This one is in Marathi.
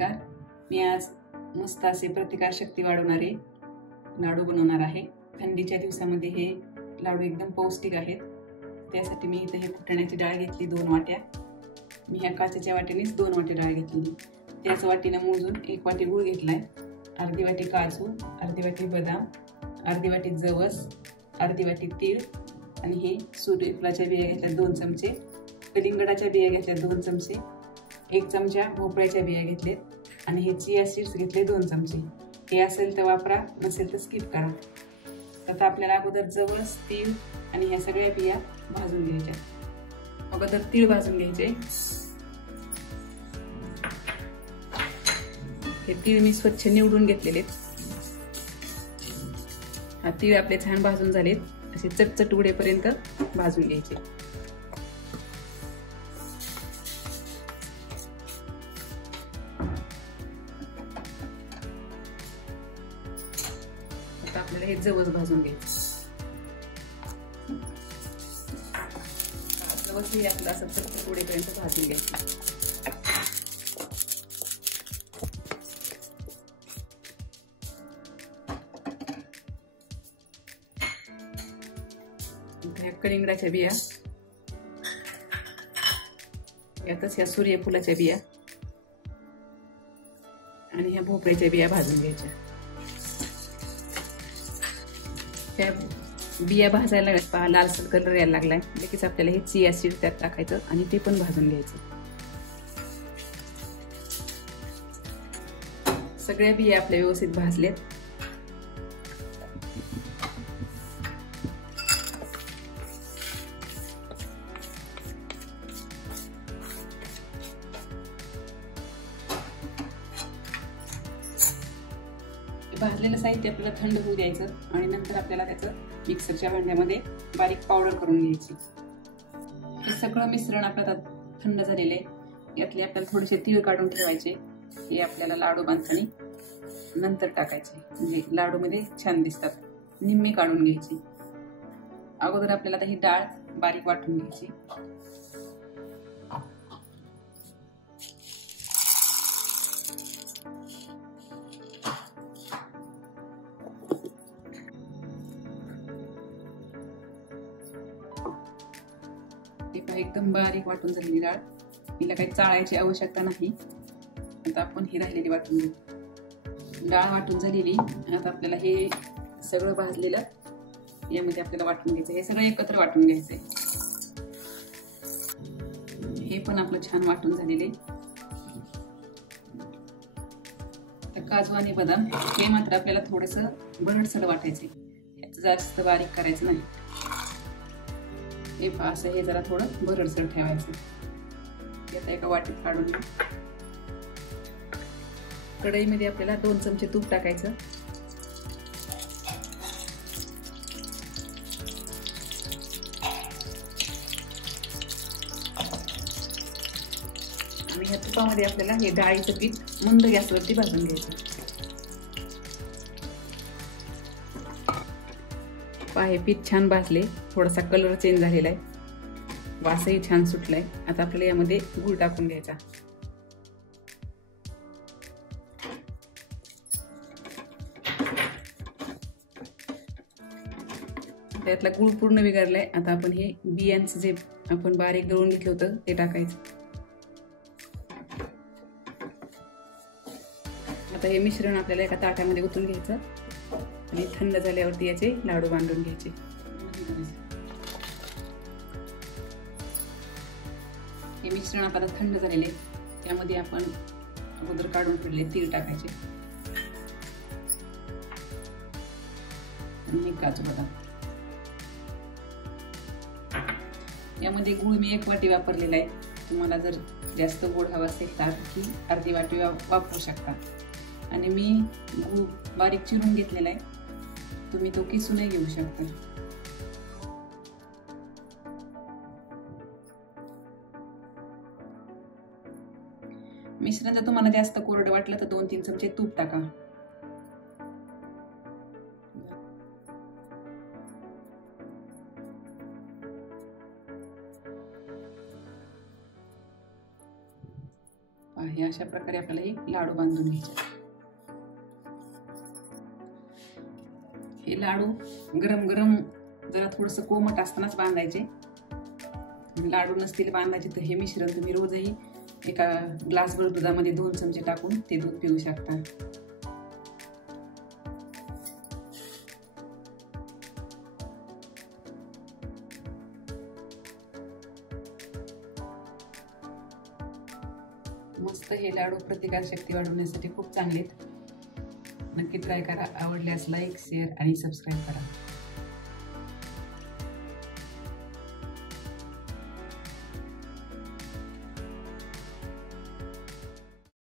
नमस्कार. मी आज मस्त असे प्रतिकारशक्ती वाढवणारे लाडू बनवणार आहे. थंडीच्या दिवसामध्ये हे लाडू एकदम पौष्टिक आहेत. त्यासाठी मी इथे हे फुटाण्याची डाळ घेतली 2 वाट्या. मी ह्या काचेच्या वाटीनेच 2 वाटी डाळ घेतली. त्याच वाटीने मोजून 1 वाटी गूळ घेतलाय, अर्धी वाटी काजू, अर्धी वाटी बदाम, अर्धी वाटी जवस, अर्धी वाटी तीळ आणि हे सूर्यफुलाच्या बिया घेतल्या 2 चमचे, कलिंगडाच्या बिया घेतल्या 2 चमचे, 1 चमचा भोपळ्याच्या बिया घेतलेत आणि हे चिया सीड्स घेतले 2 चमचे. हे असेल तर वापरा, नसेल तर स्किप करा. आता आपल्याला अगोदर जवस, तीळ आणि ह्या सगळ्या बिया भाजून घ्यायच्या. अगोदर तीळ भाजून घ्यायचे. हे तीळ मी स्वच्छ निवडून घेतलेले. हा तीळ आपले छान भाजून झालेत. असे चटचट उडेपर्यंत भाजून घ्यायचे. आता आपल्याला हे जवस भाजून घ्यायचं. जवस हे आपलं असं चटचट उडेपर्यंत भाजून घ्यायचं. कलिंगडाच्या बिया, यातच ह्या सूर्यफुलाच्या बिया आणि ह्या भोपळ्याच्या बिया भाजून घ्यायच्या. त्या बिया भाजायला पहा, लालसर कलर यायला लागलाय. लगेच आपल्याला हे चिया सीड त्यात टाकायचं आणि ते पण भाजून घ्यायचं. सगळ्या बिया आपल्या व्यवस्थित भाजलेत. भाजलेलं साहित्य आपल्याला थंड होऊ द्यायचं आणि नंतर आपल्याला त्याचं मिक्सरच्या भांड्यामध्ये बारीक पावडर करून घ्यायची. हे सगळं मिश्रण आपल्याला थंड झालेलं आहे. यातले आपल्याला थोडेसे तीळ काढून ठेवायचे. हे आपल्याला लाडू बांधताना नंतर टाकायचे, म्हणजे लाडू मध्ये छान दिसतात. निम्मे काढून घ्यायची. अगोदर आपल्याला आता ही डाळ बारीक वाटून घ्यायची. एकदम बारीक वाटून झालेली डाळ. हिला काही चाळायची आवश्यकता नाही. आता आपण ही राहिलेली वाटून घेऊ. डाळ वाटून झालेली. आता आपल्याला हे सगळं भाजलेलं यामध्ये आपल्याला वाटून घ्यायचं. हे सगळं एकत्र वाटून घ्यायचंय. हे पण आपलं छान वाटून झालेले. काजू आणि बदाम हे मात्र आपल्याला थोडस भरडसर वाटायचे. जास्त बारीक करायचं नाही. हे असं हे जरा थोडं भरडसर ठेवायचं. आता एका वाटीत काढून घेऊ. कढईमध्ये आपल्याला 2 चमचे तूप टाकायचं. आणि ह्या तुपामध्ये आपल्याला हे डाळीचं पीठ मंद गॅसवरती भाजून घ्यायचं. हे पीठ छान भाजले. थोडासा कलर चेंज झालेला आहे. वासही छान सुटलाय. आता आपल्याला यामध्ये गूळ टाकून घ्यायचा. त्यातला गूळ पूर्ण विघळलाय. आता आपण हे बियांचं जे आपण बारीक दळून घेतलं होतं ते टाकायचं. आता हे मिश्रण आपल्याला एका ताटामध्ये ओतून घ्यायचं आणि थंड झाल्यावरती याचे लाडू बांधून घ्यायचे. हे मिश्रण आपल्याला थंड झालेले. त्यामध्ये आपण अगोदर काढून ठेवलेले तीळ टाकायचे आणि काजू बदाम. यामध्ये गूळ मी 1 वाटी वापरलेला आहे. तुम्हाला जर जास्त गोड हवा असेल तर अर्धी वाटी वापरू शकता. आणि मी गूळ बारीक चिरून घेतलेला आहे. तुम्ही तो किसूनही घेऊ शकता. मिश्रण जर तुम्हाला जास्त कोरडं वाटलं तर 2-3 चमचे तूप टाका. हे अशा प्रकारे आपल्याला हे लाडू बांधून घ्यायचे. हे लाडू गरम गरम जरा थोडंसं कोमट असतानाच बांधायचे. लाडू नसतील बांधायचे तर हे मिश्रण तुम्ही रोजही एका ग्लासभर दुधामध्ये 2 चमचे टाकून ते दूध पिऊ शकता. मस्त हे लाडू प्रतिकारशक्ती वाढवण्यासाठी खूप चांगले आहेत. नक्की ट्राय करा. आवडल्यास लाईक, शेअर आणि सबस्क्राईब करा.